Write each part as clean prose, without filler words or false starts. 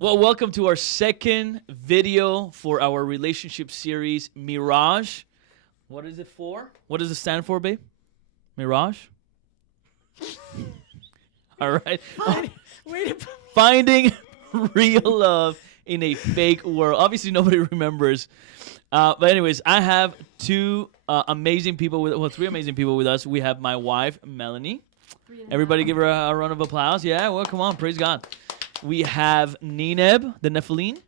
Well, welcome to our second video for our relationship series, Mirage. What is it for? What does it stand for, babe? Mirage? All right. Finding real love in a fake world. Obviously, nobody remembers. But anyways, I have three amazing people with us. We have my wife, Melanie. Everybody give her a round of applause. Yeah, well, come on. Praise God. We have Nineb, the Nephilim.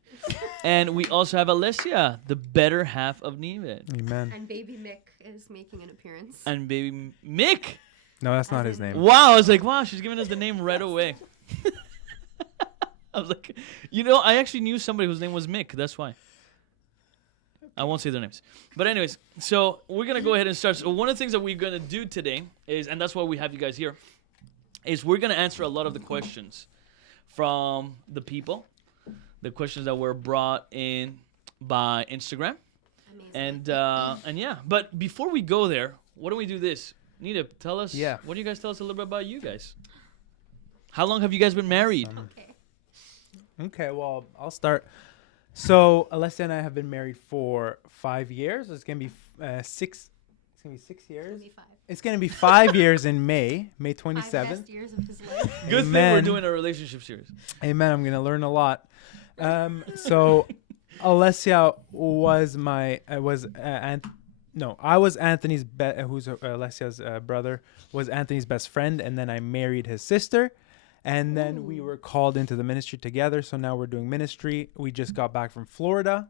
And we also have Alessia, the better half of Nineb. Amen. And baby Mick is making an appearance. And baby Mick. No, that's not his name. Wow, I was like, wow, she's giving us the name right away. I was like, I actually knew somebody whose name was Mick. That's why. I won't say their names. But anyways, so we're going to go ahead and start. So one of the things that we're going to do today is, and that's why we have you guys here, is we're going to answer a lot of the questions from the people, the questions that were brought in by Instagram. Amazing. And yeah, but before we go there, why don't we do this? Nita, tell us, Yeah. Why don't you guys tell us a little bit about you guys? How long have you guys been married? Okay. Okay, well, I'll start. So, Alessia and I have been married for 5 years. It's going to be 6. It's going to be 6 years. 25. It's going to be 5 years in May 5 27th. best years of his life. Good thing we're doing a relationship series. Amen. I'm going to learn a lot. So, Alessia I was Anthony's who's Alessia's brother, was Anthony's best friend, and then I married his sister, and then we were called into the ministry together. So now we're doing ministry. We just got back from Florida,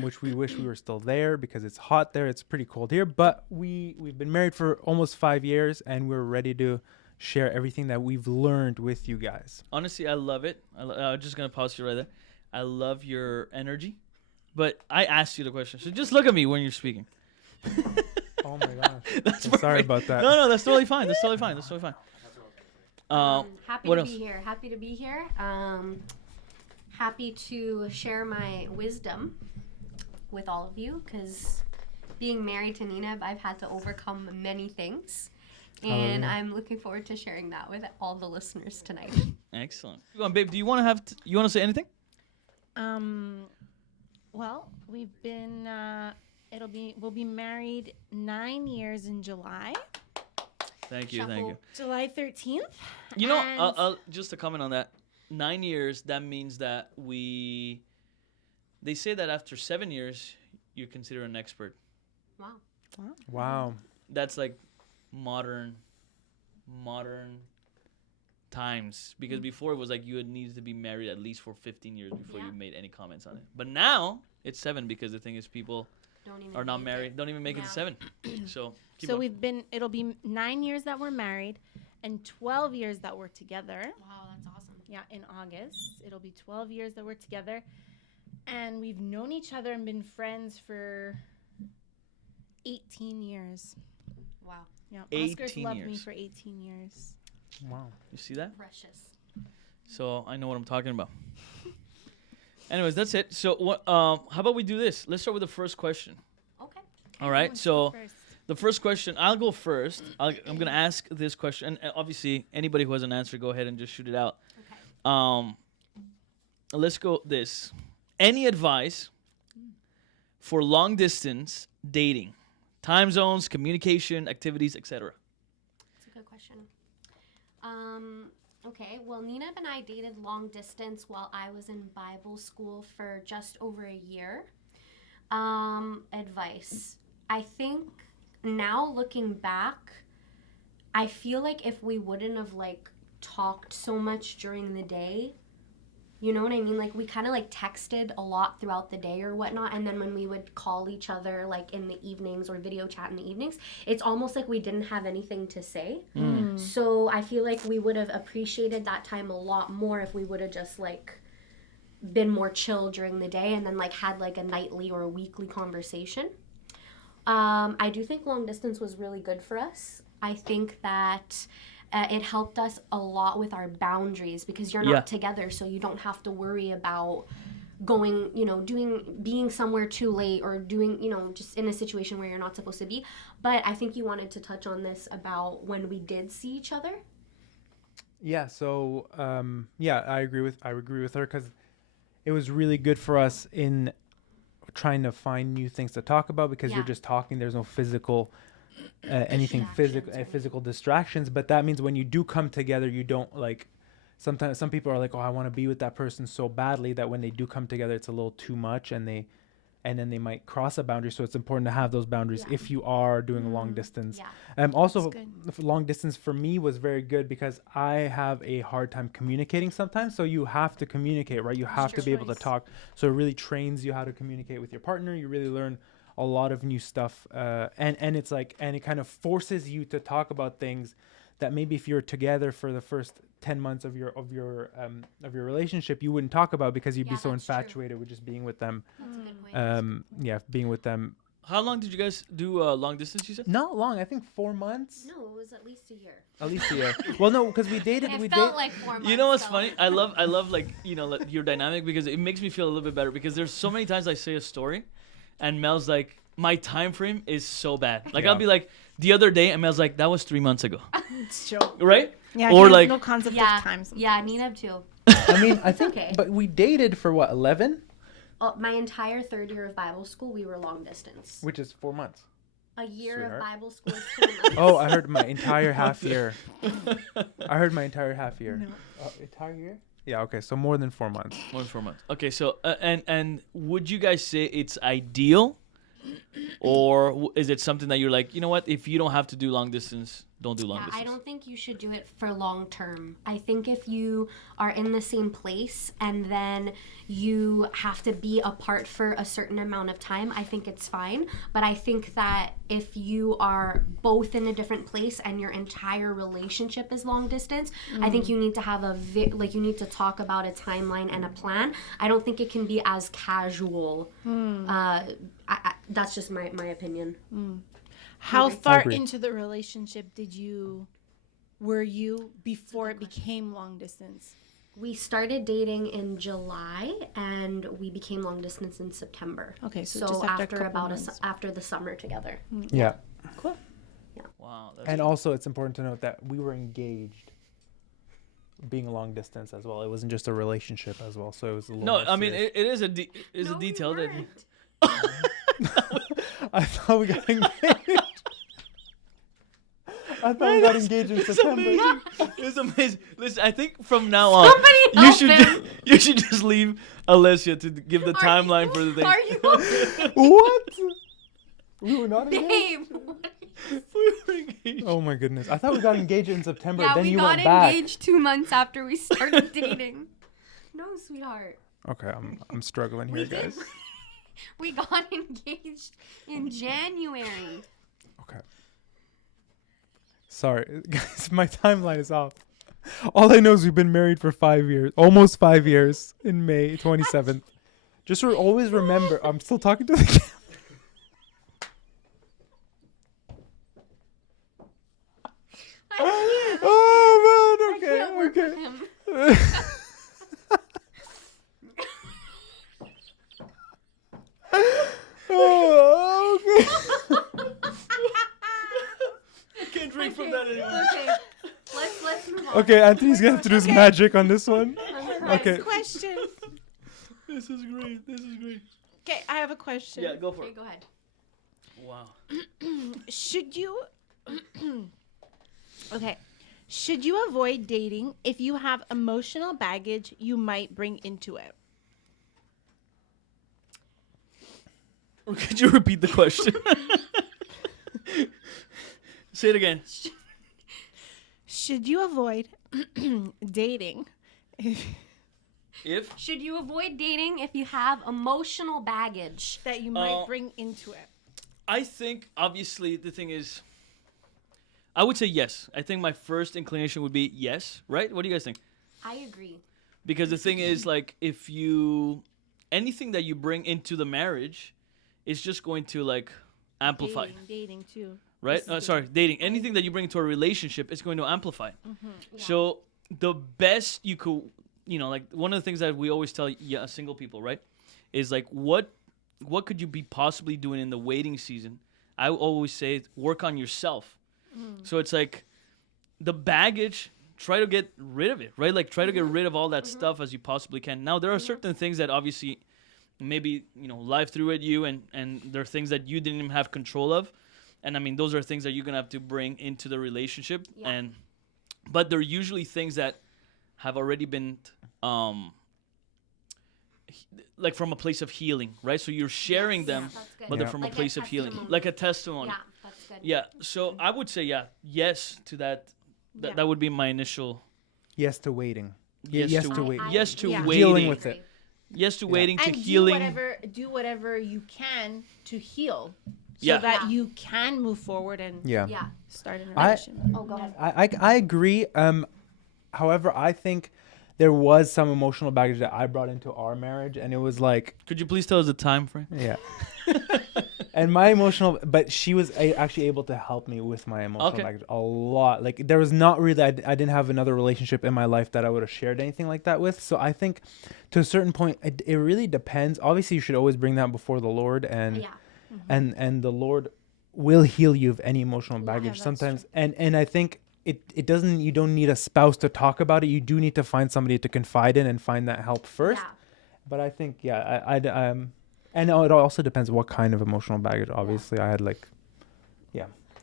which we wish we were still there because it's hot there. It's pretty cold here, but we've been married for almost 5 years, and we're ready to share everything that we've learned with you guys. Honestly, I love it. I'm just going to pause you right there. I love your energy. But I asked you the question, so just look at me when you're speaking. Oh my gosh. That's I'm sorry perfect. about that. No, that's totally fine. That's totally fine. Happy what to else? be here. Happy to be here. Happy to share my wisdom with all of you, because being married to Nineb, I've had to overcome many things. And I'm looking forward to sharing that with all the listeners tonight. Excellent. Go on, babe. Do you want to you want to say anything? Well, we've been, we'll be married 9 years in July. Thank you. July 13th. I'll just to comment on that, 9 years, that means that they say that after 7 years, you're considered an expert. Wow. That's like modern times, because before it was like you would need to be married at least for 15 years before you made any comments on it. But now it's 7, because the thing is people are not married, don't even make it to 7. So it'll be 9 years that we're married and 12 years that we're together. Wow, that's awesome. Yeah, in August. It'll be 12 years that we're together. And we've known each other and been friends for 18 years. Wow. Yeah, 18 Oscar's loved me years. for 18 years. Wow. You see that? Precious. So I know what I'm talking about. Anyways, that's it. So what? How about we do this? Let's start with the first question. Okay. All right. So First. the first question, I'll go first. I'm going to ask this question. And obviously, anybody who has an answer, go ahead and just shoot it out. Okay. Let's go this. Any advice for long distance dating? Time zones, communication, activities, etc. That's a good question. Okay, well, Nineb and I dated long distance while I was in Bible school for just over a year. Advice. I think now looking back, I feel like if we wouldn't have talked so much during the day, you know what I mean? Like, we kind of texted a lot throughout the day or whatnot, and then when we would call each other in the evenings or video chat in the evenings, it's almost like we didn't have anything to say. So I feel like we would have appreciated that time a lot more if we would have just been more chill during the day and then had a nightly or a weekly conversation. I do think long distance was really good for us. I think that it helped us a lot with our boundaries, because you're not together, so you don't have to worry about going, being somewhere too late or doing, just in a situation where you're not supposed to be. But I think you wanted to touch on this about when we did see each other. Yeah. So yeah, I agree with her because it was really good for us in trying to find new things to talk about because you're just talking. There's no physical anything physical distractions. But that means when you do come together, you don't like. Sometimes some people are like, oh, I want to be with that person so badly that when they do come together, it's a little too much, and then they might cross a boundary. So it's important to have those boundaries if you are doing a long distance. Also, long distance for me was very good because I have a hard time communicating sometimes. So you have to communicate, right? You have to be able to talk. So it really trains you how to communicate with your partner. You really learn a lot of new stuff. And it's like, and it kind of forces you to talk about things that maybe if you're together for the first 10 months of your relationship, you wouldn't talk about because you'd be so infatuated with just being with them. That's a good point. Being with them. How long did you guys do long distance, you said? Not long. I think 4 months. No, it was at least a year. At least a year. Well, no, because we dated. It felt like 4 months. You know what's funny? I love like, you know, like your dynamic because it makes me feel a little bit better because there's so many times I say a story and Mel's like, my time frame is so bad. Like I'll be like, the other day, and Mel's like, that was 3 months ago. It's true. Right? Yeah, or he has like no concept of time. Yeah, Nina too. I mean, I think, Okay. but we dated for what, 11? My entire third year of Bible school, we were long distance. Which is 4 months. A year Sweetheart. of Bible school is 4 months. Oh, I heard my entire half year. No. Entire year? Yeah, okay, so more than 4 months. More than 4 months. Okay, so and would you guys say it's ideal, or is it something that you're like, you know what? If you don't have to do long distance, don't do long distance. I don't think you should do it for long term. I think if you are in the same place and then you have to be apart for a certain amount of time, I think it's fine. But I think that if you are both in a different place and your entire relationship is long distance, I think you need to have you need to talk about a timeline and a plan. I don't think it can be as casual. That's just my opinion. How far agree. into the relationship were you before it became long distance? We started dating in July and we became long distance in September. Okay, so So just after a couple about months. after the summer together. Yeah. Cool. Wow. That's And also, it's important to note that we were engaged, being long distance as well. It wasn't just a relationship as well, so it was a little. no, more I mean serious. it is a detail that. I thought we got engaged. I thought we got engaged in September. Amazing. It's amazing. Listen, I think from now on, Somebody you help should him. you should just leave Alessia to give the timeline for the thing. Are you What? We were not engaged. Babe? We were engaged. Oh my goodness! I thought we got engaged in September. Yeah, then we you got went back. engaged 2 months after we started dating. No, sweetheart. Okay, I'm struggling here, guys. We got engaged in January. Okay. Sorry, guys. My timeline is off. All I know is we've been married for 5 years, almost 5 years. In May 27th. Just always remember. I'm still talking to the camera. Oh man. I can't work Okay. with him. Oh, okay. I can't drink from that anymore. Okay, let's move on. Okay, Anthony's gonna have to do his magic on this one. Right. Okay. Question. This is great. This is great. Okay, I have a question. Yeah, go for Okay, it. go ahead. Wow. Should you should you avoid dating if you have emotional baggage you might bring into it? Could you repeat the question? Say it again. Should you avoid dating If Should you avoid dating if you have emotional baggage? that you might bring into it? I think obviously the thing is, I would say yes. I think my first inclination would be yes, right? What do you guys think? I agree. Because the thing is, like, if you anything that you bring into the marriage is just going to like amplify, Dating too. right? Dating. Anything that you bring into a relationship is going to amplify. So the best you could, like one of the things that we always tell single people, right, is like what could you be possibly doing in the waiting season? I always say work on yourself. So it's like the baggage try to get rid of it, right? Like try to get rid of all that stuff as you possibly can. Now there are certain things that obviously maybe life threw at you, and there are things that you didn't even have control of, and I mean those are things that you're gonna have to bring into the relationship, but they're usually things that have already been like from a place of healing, right? So you're sharing them, but they're from a place of healing, like a testimony. Yeah, that's good. Yeah, so I would say yes to that. That would be my initial Yes to waiting. yes to wait. Yes to Yeah. waiting. Dealing with it. Yes to waiting, to And healing. do whatever you can to heal, so Yeah. that Yeah. you can move forward and Yeah. start a I- relationship. Oh, go ahead. I agree. However, I think there was some emotional baggage that I brought into our marriage, and it was like, Could you please tell us the time frame? yeah. And my emotional, but she was actually able to help me with my emotional Okay. baggage a lot. Like there was not really, I didn't have another relationship in my life that I would have shared anything like that with. So I think to a certain point, it really depends. Obviously, you should always bring that before the Lord, and Yeah. and the Lord will heal you of any emotional baggage that's sometimes. And I think it doesn't, you don't need a spouse to talk about it. You do need to find somebody to confide in and find that help first. Yeah. But I think, and it also depends what kind of emotional baggage. Obviously, I had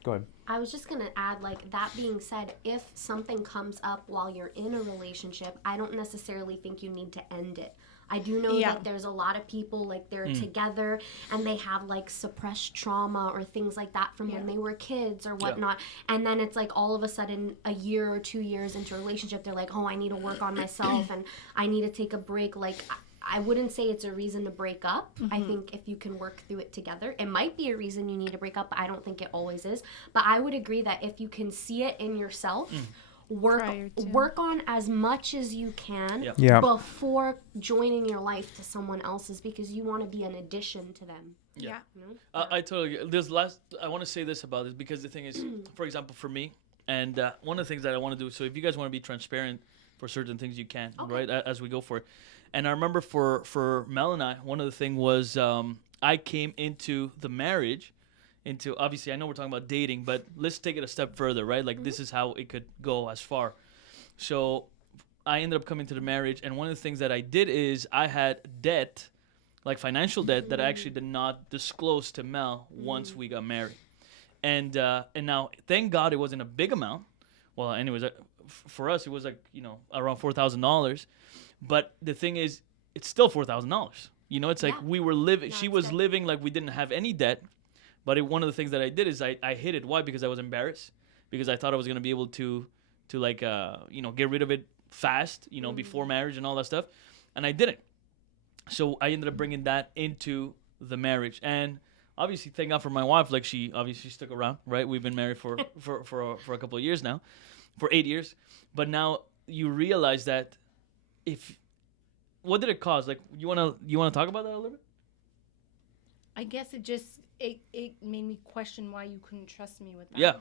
go ahead. I was just gonna add, like, that being said, if something comes up while you're in a relationship, I don't necessarily think you need to end it. I do know that there's a lot of people, like, they're together and they have, like, suppressed trauma or things like that from when they were kids or whatnot. And then it's like all of a sudden, a year or 2 years into a relationship, they're like, oh, I need to work on myself and I need to take a break. Like, I wouldn't say it's a reason to break up. I think if you can work through it together, it might be a reason you need to break up, but I don't think it always is. But I would agree that if you can see it in yourself, work on as much as you can Yeah. before joining your life to someone else's, because you want to be an addition to them. Yeah. You know? I totally agree. I want to say this about this because the thing is, for example, for me, and one of the things that I want to do, so if you guys want to be transparent for certain things, you can, right, as we go for it. And I remember for Mel and I, one of the things was I came into the marriage, obviously I know we're talking about dating, but let's take it a step further, right? Like this is how it could go as far. So I ended up coming to the marriage, and one of the things that I did is I had debt, like financial debt, that I actually did not disclose to Mel once we got married. And now, thank God it wasn't a big amount. Well, anyways, for us, it was like, around $4,000. But the thing is, it's still $4,000. It's like we were living, she was living like we didn't have any debt. But one of the things that I did is I hid it. Why? Because I was embarrassed. Because I thought I was going to be able to like, get rid of it fast, before marriage and all that stuff. And I didn't. So I ended up bringing that into the marriage. And obviously, thank God for my wife. Like, she obviously stuck around, right? We've been married for a couple of years now, for 8 years. But now you realize that what did it cause? Like, you wanna talk about that a little bit? I guess it made me question why you couldn't trust me with that. Yeah.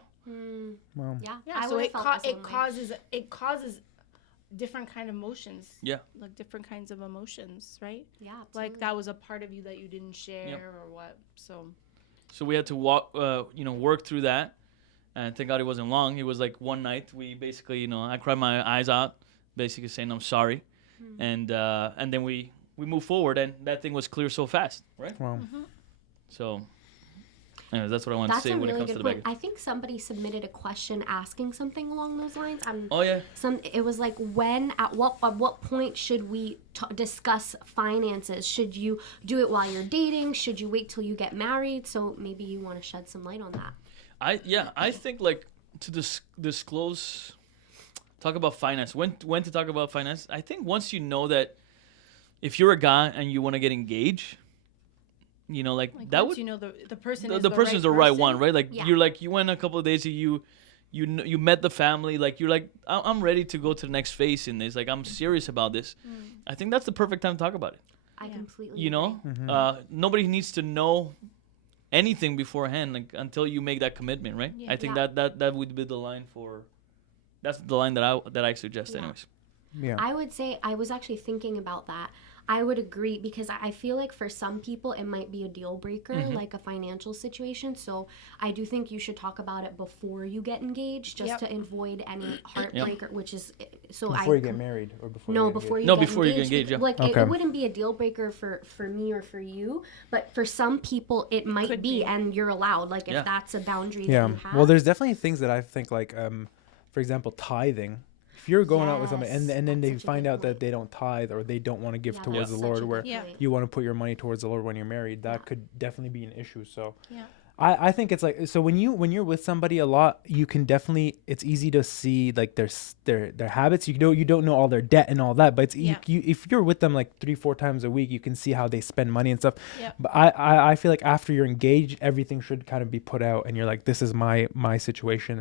Well, Yeah. I So would've felt the same way. it causes different kind of emotions. Yeah. Like different kinds of emotions, right? Yeah, absolutely. Like that was a part of you that you didn't share or what. So we had to work through that, and thank God it wasn't long. It was like one night. We basically, I cried my eyes out, basically saying I'm sorry, and then we moved forward, and that thing was clear so fast, right? Wow. So, anyways, that's what I wanted to say when it comes to the baggage. I think somebody submitted a question asking something along those lines. Oh yeah. It was like, at what point should we discuss finances? Should you do it while you're dating? Should you wait till you get married? So maybe you want to shed some light on that. I think like to disclose, talk about finance. When to talk about finance? I think once you know that if you're a guy and you want to get engaged, like that would the person the person's the right one, right? Like Yeah. you went a couple of days, you met the family, like you're like I'm ready to go to the next phase in this. Like I'm serious about this. I think that's the perfect time to talk about it. I completely agree. Nobody needs to know anything beforehand, like until you make that commitment, right? I think that would be the line that's the line that I suggest, anyways. Yeah. I would say, I was actually thinking about that. I would agree, because I feel like for some people it might be a deal breaker, like a financial situation. So I do think you should talk about it before you get engaged, just to avoid any heartbreak, which is so. Before you get married or before No, you get before engaged? you No, get before you engaged. get engaged, yeah. Like Okay. it wouldn't be a deal breaker for me or for you, but for some people it might could be, be. and you're allowed. Like Yeah. if that's a boundary Yeah. that you have. Well, there's definitely things that I think like, for example, tithing. If you're going out with somebody and Yes, then that's they such a find good out that point. they don't tithe or they don't want to give Yeah, towards that's the such a Lord, good where Yeah. point. you want to put your money towards the Lord when you're married, that could definitely be an issue. So Yeah. I think it's like, so when you're with somebody a lot, you can definitely, it's easy to see like their habits. You don't know all their debt and all that, but it's Yeah. you, if you're with them like 3-4 times a week, you can see how they spend money and stuff. Yeah. But I feel like after you're engaged, everything should kind of be put out, and you're like, this is my situation,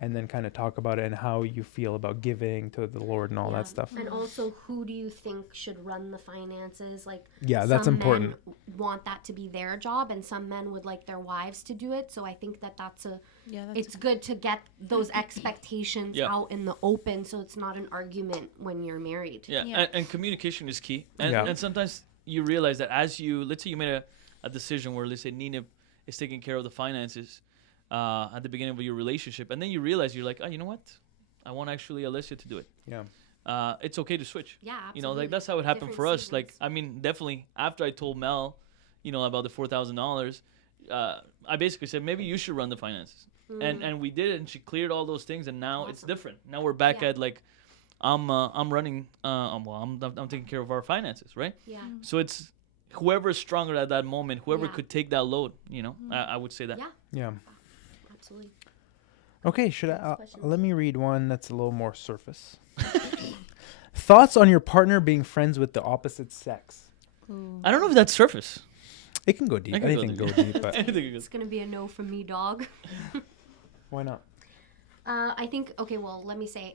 and then kind of talk about it and how you feel about giving to the Lord and all Yeah. that stuff. And also, who do you think should run the finances? Like, Yeah, that's some important. men want that to be their job, and some men would like their wives to do it. So I think that's it's good to get those expectations Yeah. out in the open, so it's not an argument when you're married. Yeah, Yeah. And communication is key. And, Yeah. and sometimes you realize that as let's say you made a decision where, let's say, Nina is taking care of the finances at the beginning of your relationship, and then you realize, you're like, oh, you know what? I want actually Alicia to do it. Yeah. It's okay to switch. Yeah, absolutely. You know, like that's how it happened Different for us. Like, seasons. I mean, definitely after I told Mel, about the $4,000, I basically said, maybe you should run the finances. And we did it, and she cleared all those things, and now it's Awesome. different. Now we're back Yeah. at like, I'm running, I'm taking care of our finances, right? Yeah. So it's whoever's stronger at that moment, whoever Yeah. could take that load, I would say that. Yeah. Yeah. Absolutely. Okay, should I questions? let me read one that's a little more surface. Thoughts on your partner being friends with the opposite sex? I don't know if that's surface. It can go deep. It can go Anything deep. go deep, but Anything It's gonna be a no from me, dog. why not? I think, okay, well, let me say,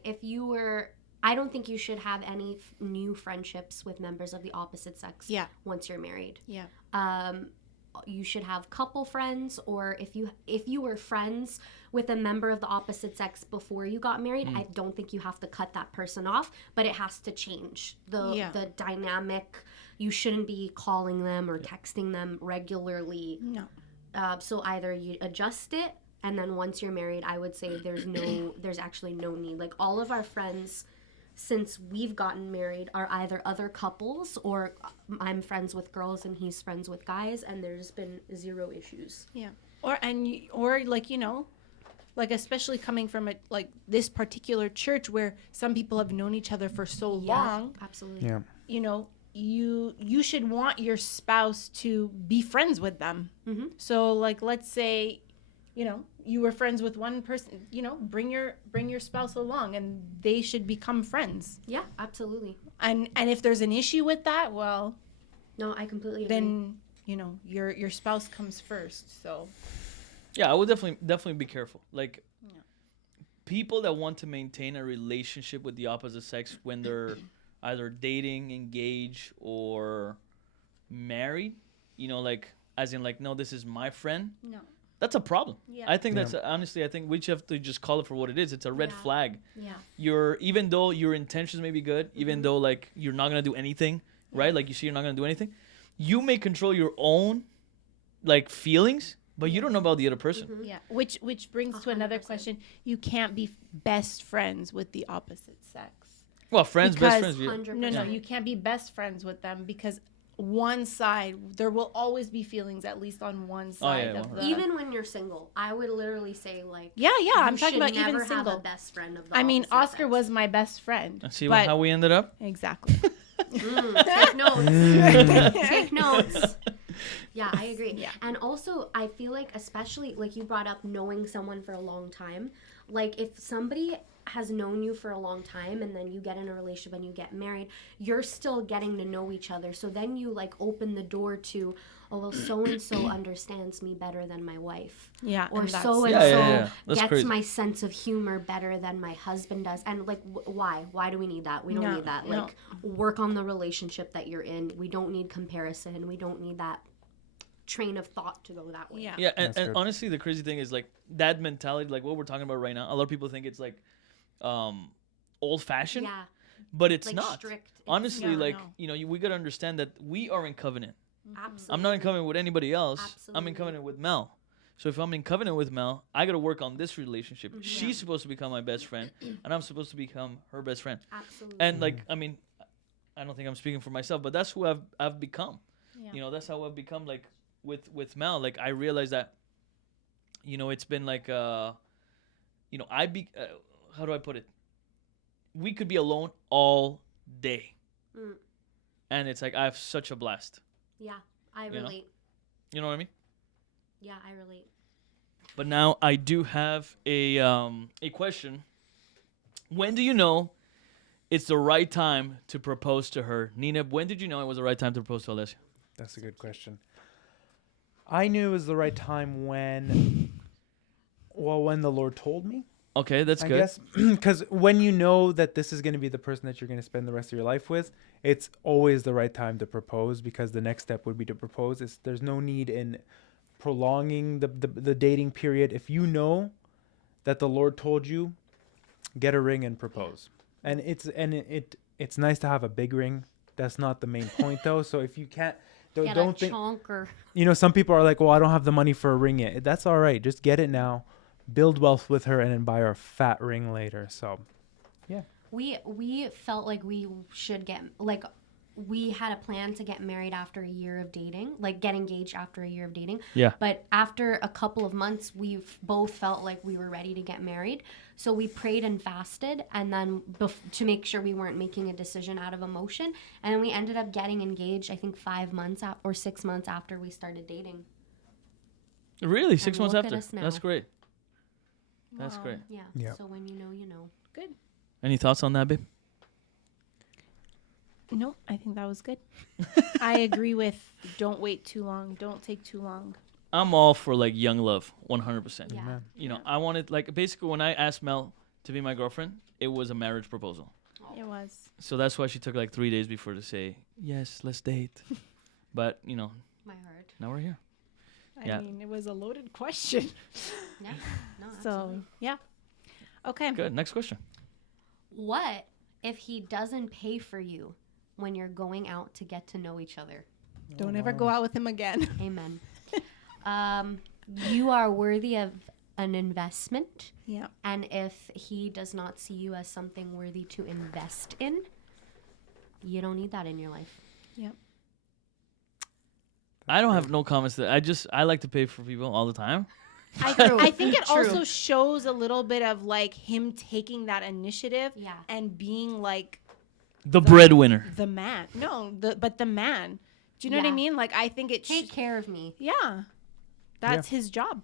I don't think you should have any new friendships with members of the opposite sex Yeah. once you're married. Yeah. You should have couple friends, or if you were friends with a member of the opposite sex before you got married, I don't think you have to cut that person off, but it has to change the dynamic. You shouldn't be calling them or texting them regularly. No. So either you adjust it, and then once you're married, I would say there's actually no need. Like, all of our friends since we've gotten married are either other couples, or I'm friends with girls and he's friends with guys, and there's been zero issues. Yeah. Like especially coming from like this particular church where some people have known each other for so long, Absolutely. Yeah. You should want your spouse to be friends with them. Mm-hmm. So like, let's say, you were friends with one person, bring your spouse along, and they should become friends. Yeah, absolutely. And if there's an issue with that, well, No, I completely agree. then your spouse comes first. So Yeah, I would definitely be careful. Like, people that want to maintain a relationship with the opposite sex when they're either dating, engaged, or married, like, as in, like, no, this is my friend. no. That's a problem. Yeah. I think that's honestly, I think we just have to just call it for what it is. It's a red Yeah. flag. Yeah. Even though your intentions may be good, even though like you're not gonna do anything, right? Like, you see, you're not gonna do anything. You may control your own like feelings, but you don't know about the other person. Mm-hmm. Yeah, which brings to another 100%. question. You can't be best friends with the opposite sex. Well, friends, Because best friends. 100%. No, you can't be best friends with them because one side, there will always be feelings, at least on one side yeah, of the... Even when you're single, I would literally say, like, Yeah, I'm you talking should about never even have single. a best friend of the I mean, opposite Oscar sex. was my best friend. And see but how we ended up. Exactly. Take notes. Take notes. Yeah, I agree. Yeah. And also, I feel like, especially, like, you brought up knowing someone for a long time. Like, if somebody has known you for a long time and then you get in a relationship and you get married, you're still getting to know each other. So then you, like, open the door to, oh, well, so-and-so understands me better than my wife. Yeah, Or and that's- so-and-so Yeah. That's gets crazy. my sense of humor better than my husband does. And, like, why? Why do we need that? We don't No, need that. no. Like, work on the relationship that you're in. We don't need comparison. We don't need that train of thought to go that way. Yeah. Yeah, and, That's and good. honestly, the crazy thing is like that mentality, like what we're talking about right now. A lot of people think it's like old-fashioned. Yeah. but it's like not. strict. Honestly, Yeah, like, no. you know, we got to understand that we are in covenant. Absolutely. I'm not in covenant with anybody else. I'm Absolutely. in covenant with Mel. So if I'm in covenant with Mel, I got to work on this relationship. Mm-hmm. She's supposed to become my best friend, and I'm supposed to become her best friend. Absolutely. And like, I mean, I don't think I'm speaking for myself, but that's who I've become. Yeah. You know, that's how I've become. Like with Mel, like I realized that, you know, it's been like, you know, how do I put it? We could be alone all day, and it's like I have such a blast. yeah, I You know? relate. You know what I mean? Yeah, I relate. But now I do have a question. When do you know it's the right time to propose to her? Nina, when did you know it was the right time to propose to Alessia? That's a good question. I knew it was the right time when the Lord told me. Okay, that's I good. guess because when you know that this is going to be the person that you're going to spend the rest of your life with, it's always the right time to propose, because the next step would be to propose. There's no need in prolonging the dating period. If you know that the Lord told you, get a ring and propose. And it's nice to have a big ring. That's not the main point though. So if you can't, Get don't a think. chonker. You know, some people are like, well, I don't have the money for a ring yet. That's all right. Just get it now, build wealth with her, and then buy her a fat ring later. So, yeah. We felt like we should get, like, we had a plan to get married after a year of dating, like get engaged after a year of dating. Yeah. But after a couple of months, we both felt like we were ready to get married. So we prayed and fasted, and then to make sure we weren't making a decision out of emotion. And then we ended up getting engaged, I think 5 months or 6 months after we started dating. Really? 6 months look at after? us now. That's great. That's Wow. great. Yeah. Yeah. So when you know, you know. Good. Any thoughts on that, babe? No, I think that was good. I agree with don't wait too long. Don't take too long. I'm all for like young love, 100%. Yeah. Amen. You know, I wanted, like, basically when I asked Mel to be my girlfriend, it was a marriage proposal. It was. So that's why she took like 3 days before to say, yes, let's date. But, you know, My heart. now we're here. I Yeah. mean, it was a loaded question. Yeah. No, So, absolutely. yeah. Okay. Good. Next question. What if he doesn't pay for you when you're going out to get to know each other? Don't ever go out with him again. Amen. You are worthy of an investment, Yeah. and if he does not see you as something worthy to invest in, you don't need that in your life. Yep. I don't have no comments. I like to pay for people all the time. I think it True. also shows a little bit of like him taking that initiative Yeah. and being like The breadwinner. the man. No, but the man. Do you know what I Yeah. mean? Like I think it. Take care of me. Yeah, that's his job.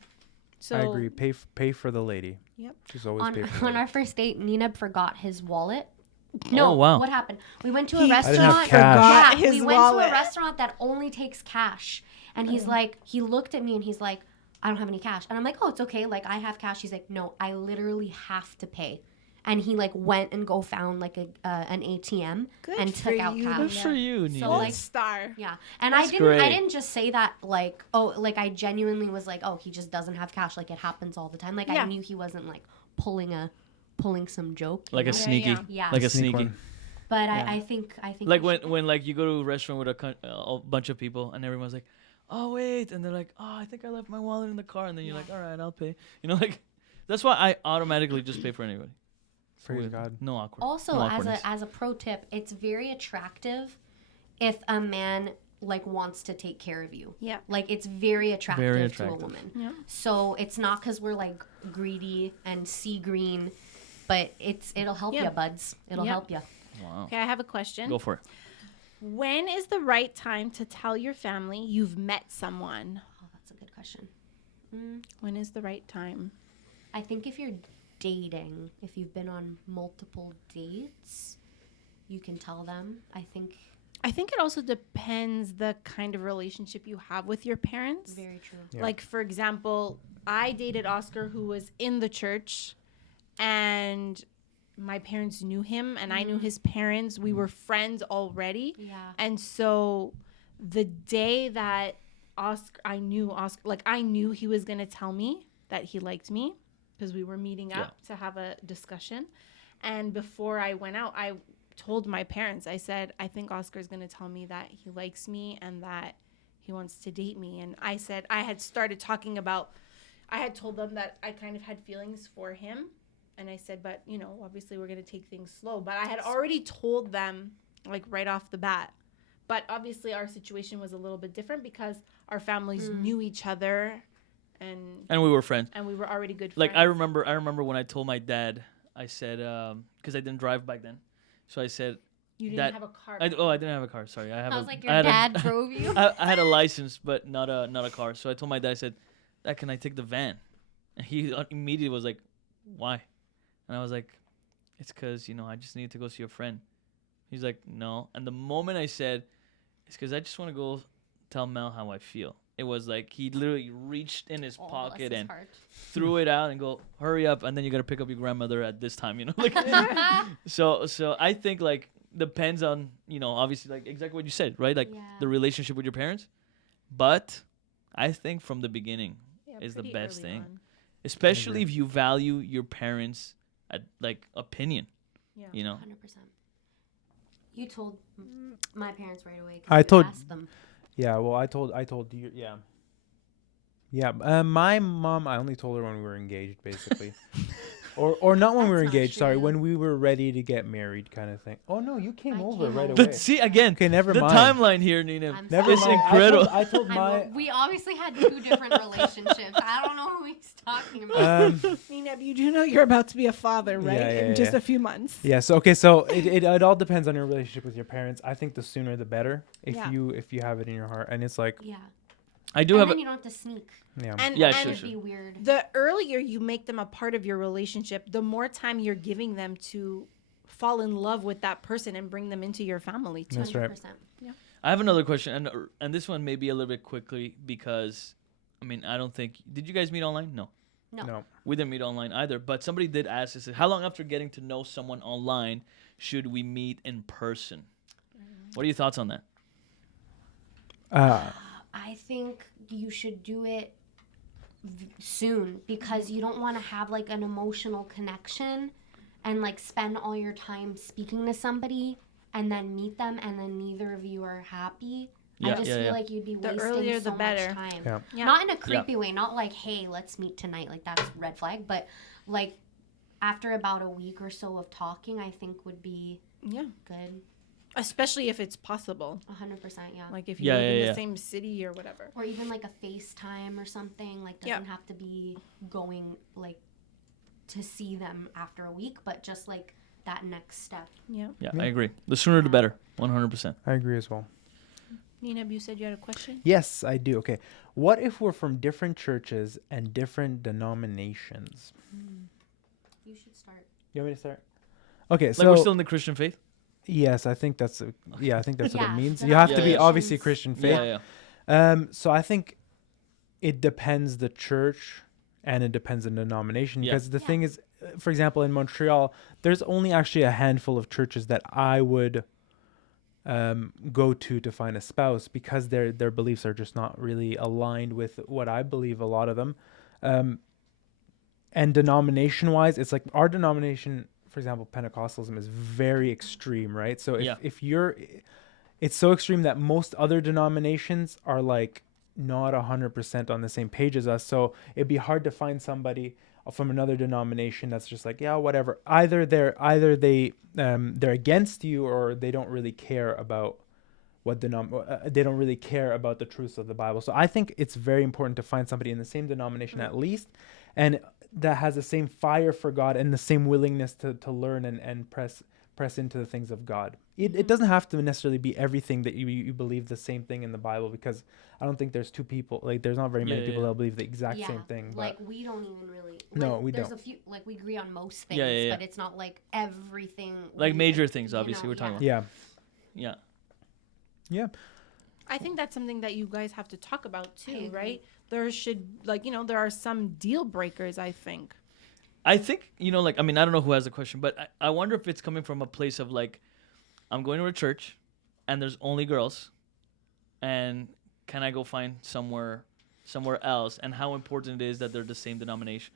So I agree. Pay for the lady. Yep. She's always pay for the On lady. our first date, Nina forgot his wallet. No, Oh, wow. what happened? We went to a He- I didn't have restaurant. cash. Yeah, His we went to wallet. a restaurant that only takes cash. And he's like, he looked at me and he's like, I don't have any cash. And I'm like, oh, it's okay. Like, I have cash. He's like, no, I literally have to pay. And he like went and found like an ATM Good and for took out you, cash. Good for you, Nina. So, like, star. Yeah, and That's I great. didn't just say that like, oh, like I genuinely was like, oh, he just doesn't have cash. Like it happens all the time. Like I Yeah. knew he wasn't like pulling some joke. you like a know? sneaky. Yeah. Like a Sneak sneaky. one. But Yeah. I think Like we should- when like you go to a restaurant with a bunch of people and everyone's like, oh wait, and they're like, oh, I think I left my wallet in the car, and then you're Yeah. like, all right, I'll pay. You know, like that's why I automatically just pay for anybody. Praise With God. No awkward. also no as awkwardness. a pro tip, it's very attractive if a man like wants to take care of you. Yeah. Like it's very attractive, Very to a attractive. woman. Yeah. So it's not because we're like greedy and sea green, but it'll help Yeah. you, buds. It'll Yeah. help you. Wow. Okay, I have a question. Go for it. When is the right time to tell your family you've met someone? Oh, that's a good question. When is the right time? I think if you're dating, if you've been on multiple dates, you can tell them. I think I think it also depends the kind of relationship you have with your parents. very true. Yeah. Like, for example, I dated Oscar, who was in the church, and my parents knew him, and I knew his parents. We were friends already. Yeah. And so the day that I knew he was going to tell me that he liked me because we were meeting up to have a discussion. And before I went out, I told my parents, I said, I think Oscar's going to tell me that he likes me and that he wants to date me. And I said, I had started talking about, I had told them that I kind of had feelings for him. And I said, but, you know, obviously we're going to take things slow. But I had already told them, like, right off the bat. But obviously our situation was a little bit different because our families knew each other. And we were friends. And we were already good friends. Like, I remember when I told my dad, I said, because I didn't drive back then. So I said, you didn't have a car. I didn't have a car. Sorry. I was like, your dad drove you? I had a license, but not a car. So I told my dad, I said, Dad, can I take the van? And he immediately was like, why? And I was like, it's because, you know, I just need to go see a friend. He's like, no. And the moment I said, it's because I just want to go tell Mel how I feel. It was like he literally reached in his pocket and threw it out and go, hurry up. And then you got to pick up your grandmother at this time, you know? Like, so I think, like, depends on, you know, obviously, like, exactly what you said, right? Like, the relationship with your parents. But I think from the beginning is the best thing. Especially if you value your parents' opinion, you know? 100%. You told my parents right away. I told asked them. Yeah, well, I told you, yeah. Yeah, my mom, I only told her when we were engaged, basically. or not when we were engaged, sorry, when we were ready to get married kind of thing. Oh, no, you came over right away. See, again, okay, never the mind. timeline here, Nina. Never It's mind. incredible. I told my... We obviously had 2 different relationships. I don't know who he's talking about. Nina, you do know you're about to be a father, right? In just a few months. Yeah, so, okay, so it all depends on your relationship with your parents. I think the sooner the better if you have it in your heart. And it's like... Yeah. I do have then you don't have to sneak. Yeah. And it'd be weird. The earlier you make them a part of your relationship, the more time you're giving them to fall in love with that person and bring them into your family too. That's right. Yeah. I have another question, and this one may be a little bit quickly because, I mean, I don't think... Did you guys meet online? No. We didn't meet online either, but somebody did ask us, how long after getting to know someone online should we meet in person? What are your thoughts on that? I think you should do it soon because you don't want to have like an emotional connection and like spend all your time speaking to somebody and then meet them and then neither of you are happy. I just feel like you'd be wasting earlier, so the better. much time. Not in a creepy way, not like, hey, let's meet tonight. Like that's red flag. But like after about a week or so of talking, I think would be good. Especially if it's possible. 100%, yeah. Like if you live in the same city or whatever. Or even like a FaceTime or something. Like doesn't have to be going like to see them after a week, but just like that next step. Yeah, I agree. The sooner the better. 100%. I agree as well. Nina, you said you had a question? Yes, I do. Okay. What if we're from different churches and different denominations? You should start. You want me to start? Okay, so... Like we're still in the Christian faith? Yes, I think that's what it means. You You have to be obviously Christian faith. So I think it depends the church and it depends the denomination because the thing is, for example, in Montreal, there's only actually a handful of churches that I would go to find a spouse because their beliefs are just not really aligned with what I believe, a lot of them. And denomination-wise, it's like our denomination, for example, Pentecostalism is very extreme, right? So if you're, it's so extreme that most other denominations are like not 100% on the same page as us. So it'd be hard to find somebody from another denomination that's just like, yeah, whatever. Either they're against you or they don't really care about what they don't really care about the truths of the Bible. So I think it's very important to find somebody in the same denomination at least, and that has the same fire for God and the same willingness to learn and press into the things of God. It doesn't have to necessarily be everything that you believe the same thing in the Bible, because I don't think there's two people, like there's not very many people that believe the exact same thing. Like we don't even really. No, we don't. There's a few, like we agree on most things, but it's not like everything. Like major things, obviously, we're talking about. Yeah. I think that's something that you guys have to talk about too, right? There should, there are some deal breakers, I think. I think, I don't know who has the question, but I wonder if it's coming from a place of like, I'm going to a church and there's only girls, and can I go find somewhere else, and how important it is that they're the same denomination.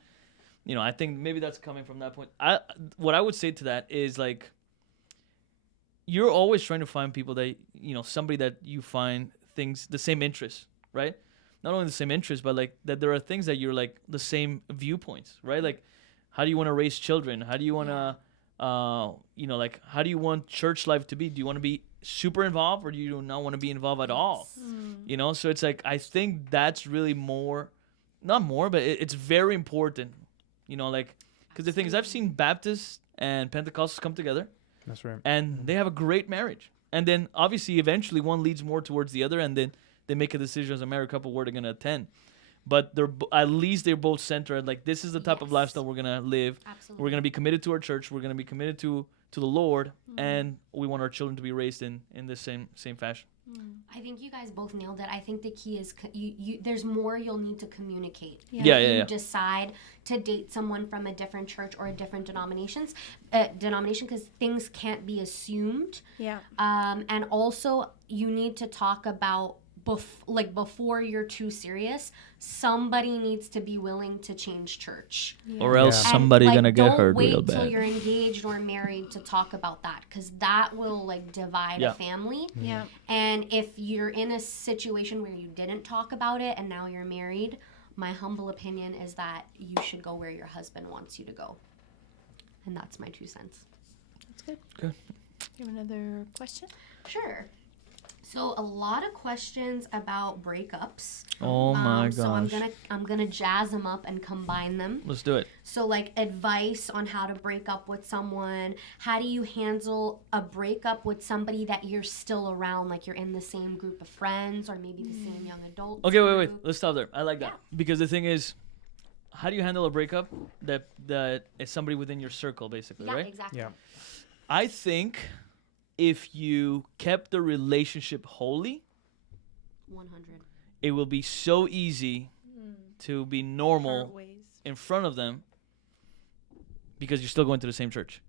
I think maybe that's coming from that point. What I would say to that is like, you're always trying to find people that, somebody that you find things, the same interests, right? Not only the same interests, but like that there are things that you're like the same viewpoints, right? Like, how do you want to raise children? How do you want to, like, how do you want church life to be? Do you want to be super involved, or do you not want to be involved at all? So it's like, I think that's really not more, but it's very important, like, because the thing is, I've seen Baptists and Pentecostals come together. That's right. And they have a great marriage. And then obviously eventually one leads more towards the other, and then they make a decision as a married couple where they're going to attend. But at least they're both centered. Like, this is the type of lifestyle we're going to live. Absolutely. We're going to be committed to our church. We're going to be committed to the Lord. And we want our children to be raised in the same fashion. I think you guys both nailed it. I think the key is there's more you'll need to communicate. If you decide to date someone from a different church or a different denomination, because things can't be assumed. Yeah. And also, you need to talk about before you're too serious, somebody needs to be willing to change church. Or else somebody gonna get hurt real bad. Don't wait till you're engaged or married to talk about that, because that will divide a family. Yeah. And if you're in a situation where you didn't talk about it and now you're married, my humble opinion is that you should go where your husband wants you to go. And that's my 2 cents. That's good. Good. You have another question? Sure. So a lot of questions about breakups. Oh my gosh. So I'm gonna jazz them up and combine them. Let's do it. So advice on how to break up with someone. How do you handle a breakup with somebody that you're still around, like you're in the same group of friends or maybe the same young adults? Okay, wait. Let's stop there. I like that. Because the thing is, how do you handle a breakup that is somebody within your circle, basically, right? Exactly. Yeah. I think if you kept the relationship holy, 100, it will be so easy to be normal in front of them because you're still going to the same church.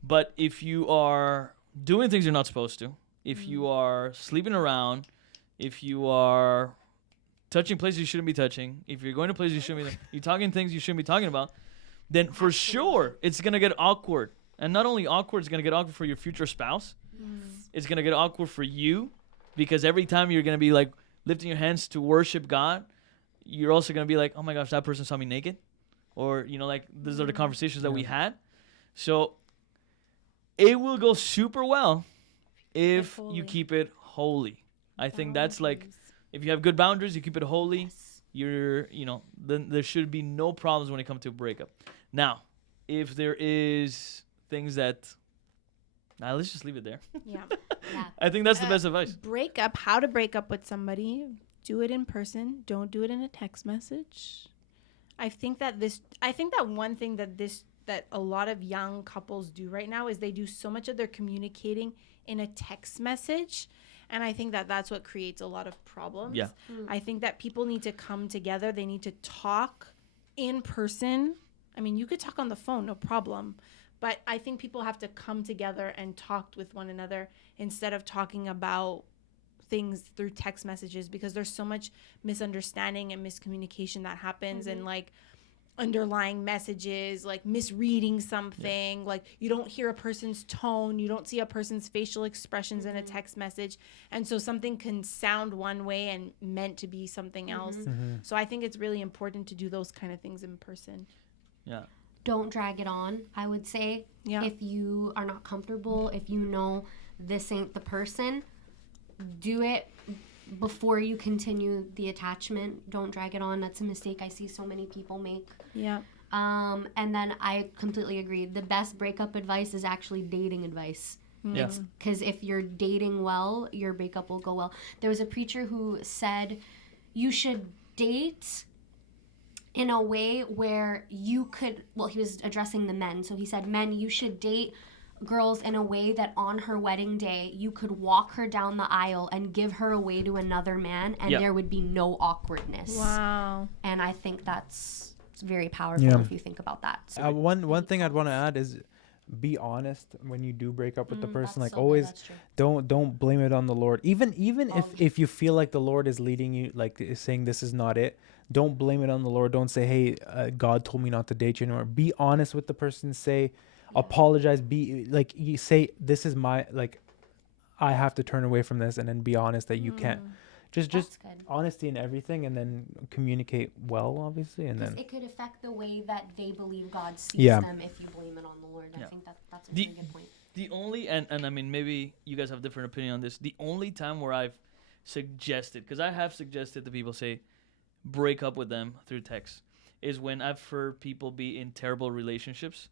But if you are doing things you're not supposed to, if you are sleeping around, if you are touching places you shouldn't be touching, if you're going to places you shouldn't be, you're talking things you shouldn't be talking about, then for sure it's going to get awkward. And not only awkward, it's going to get awkward for your future spouse. It's going to get awkward for you because every time you're going to be lifting your hands to worship God, you're also going to be like, oh my gosh, that person saw me naked. Or, these are the conversations that we had. So it will go super well if you keep it holy. I think that's if you have good boundaries, you keep it holy, then there should be no problems when it comes to a breakup. Now, if there is things that let's just leave it there. Yeah. I think that's the best advice. How to break up with somebody, do it in person, don't do it in a text message. I think that one thing that a lot of young couples do right now is they do so much of their communicating in a text message, and I think that that's what creates a lot of problems. Yeah. I think that people need to come together, they need to talk in person. I mean, you could talk on the phone, no problem. But I think people have to come together and talk with one another instead of talking about things through text messages, because there's so much misunderstanding and miscommunication that happens and underlying messages, misreading something, you don't hear a person's tone, you don't see a person's facial expressions in a text message. And so something can sound one way and meant to be something else. So I think it's really important to do those kind of things in person. Yeah. Don't drag it on, I would say. Yeah. If you are not comfortable, if you know this ain't the person, do it before you continue the attachment. Don't drag it on. That's a mistake I see so many people make. Yeah. And then I completely agree. The best breakup advice is actually dating advice. Yeah. Because if you're dating well, your breakup will go well. There was a preacher who said you should date in a way where you could, he was addressing the men. So he said, men, you should date girls in a way that on her wedding day, you could walk her down the aisle and give her away to another man, and there would be no awkwardness. Wow. And I think that's very powerful if you think about that. So one thing I'd want to add is be honest when you do break up with the person. Always don't blame it on the Lord. Even if you feel like the Lord is leading you, is saying this is not it, don't blame it on the Lord. Don't say, hey, God told me not to date you anymore. Be honest with the person. Say, apologize, be like, you say, this is my, like, I have to turn away from this, and then be honest that you can't. Just That's good. honesty in everything, and then communicate well, obviously, and Because then it could affect the way that they believe God sees Yeah. them if you blame it on the Lord. Yeah. I think that's a The- really good point. The only, and I mean, maybe you guys have different opinion on this. The only time where I've suggested, because I have suggested to people, say, break up with them through text, is when I've heard people be in terrible relationships,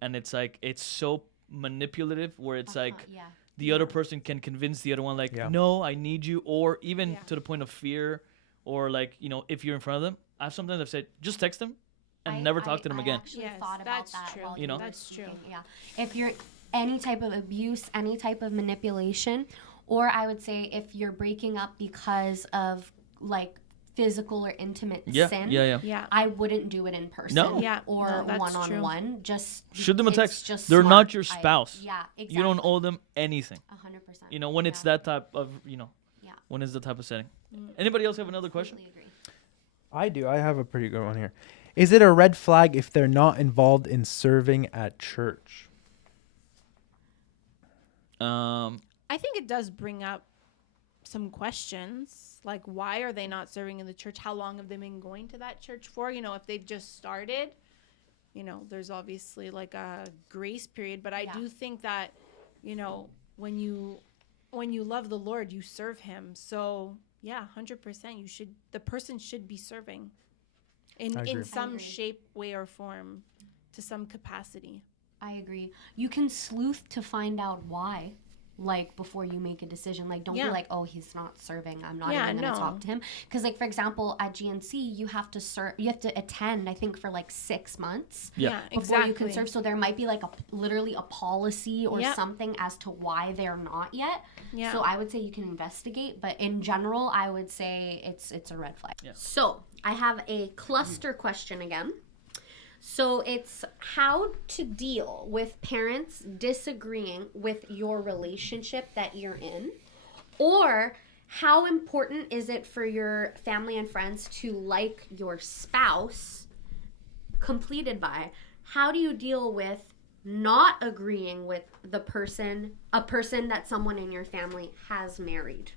and it's like, it's so manipulative, where it's like, Yeah. the other person can convince the other one, like, Yeah. no, I need you, or even Yeah. to the point of fear, or like, you know, if you're in front of them, I've said, just text them and never talk to them again. I actually Yes, thought about that's that true. while You know? were That's true. speaking. Yeah. If you're any type of abuse, any type of manipulation, or I would say if you're breaking up because of like physical or intimate sin, Yeah. I wouldn't do it in person. No. Yeah, Or no, that's true. one-on-one. Just Shoot them a it's text. just They're smart. not your spouse. Yeah, exactly. You don't owe them anything. 100%. You know, when it's Yeah. that type of, you know, Yeah. when it's the type of setting. Anybody else have another question? Completely agree. I do. I have a pretty good one here. Is it a red flag if they're not involved in serving at church? I think it does bring up some questions, like why are they not serving in the church? How long have they been going to that church for? You know, if they've just started, you know, there's obviously like a grace period, but I Yeah. do think that, you know, when you love the Lord, you serve him. So, yeah, 100% the person should be serving I in agree. some I agree. shape, way or form, to some capacity. I agree. You can sleuth to find out why, like before you make a decision. Like, don't Yeah. be like, oh, he's not serving, I'm not Yeah, even gonna no. talk to him. Because, like, for example, at GNC, you have to attend, I think, for like 6 months Yeah. before you can serve. So there might be like literally a policy or Yep. something as to why they're not yet. Yeah. So I would say you can investigate, but in general, I would say it's a red flag. Yeah. So I have a cluster question again. So it's how to deal with parents disagreeing with your relationship that you're in, or how important is it for your family and friends to like your spouse, completed by, how do you deal with not agreeing with a person that someone in your family has married?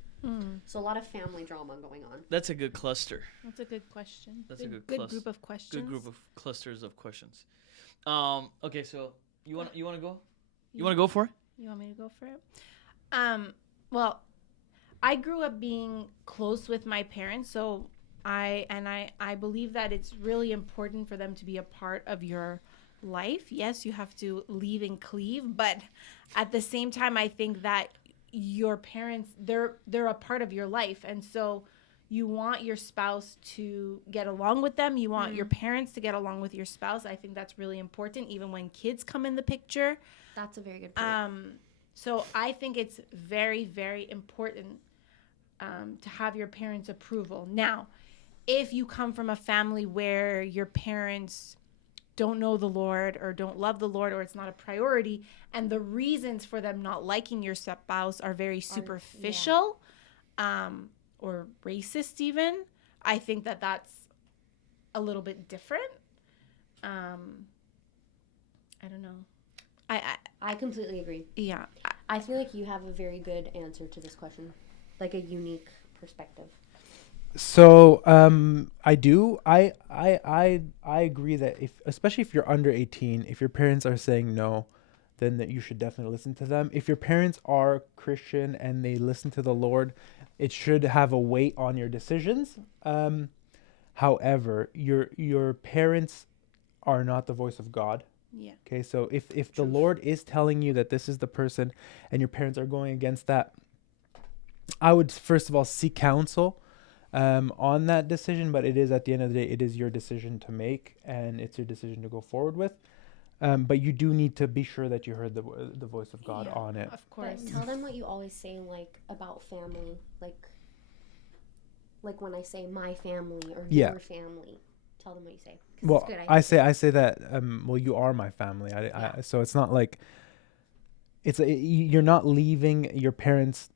So a lot of family drama going on. That's a good cluster. That's a good question. That's a good group of questions. Good group of clusters of questions. Okay, so you want to go? You want to go for it? You want me to go for it? Well, I grew up being close with my parents, so I believe that it's really important for them to be a part of your life. Yes, you have to leave and cleave, but at the same time, I think that your parents, they're a part of your life, and so you want your spouse to get along with them. You want your parents to get along with your spouse. I think that's really important, even when kids come in the picture. That's a very good point. So I think it's very, very important to have your parents' approval. Now, if you come from a family where your parents don't know the Lord or don't love the Lord, or it's not a priority, and the reasons for them not liking your spouse are very superficial, or racist even, I think that that's a little bit different. I don't know. I completely agree. Yeah. I feel like you have a very good answer to this question, like a unique perspective. So I do. I agree that especially if you're under 18, if your parents are saying no, then that you should definitely listen to them. If your parents are Christian and they listen to the Lord, it should have a weight on your decisions. However, your parents are not the voice of God. Yeah. Okay, so if the Lord is telling you that this is the person and your parents are going against that, I would first of all seek counsel on that decision, but it is, at the end of the day, it is your decision to make, and it's your decision to go forward with. But you do need to be sure that you heard the voice of God on it. Of course. But tell them what you always say, like about family, like when I say my family or Yeah. your family. Tell them what you say. 'Cause Well, it's good. I say that. Well, you are my family. So it's not like you're not leaving your parents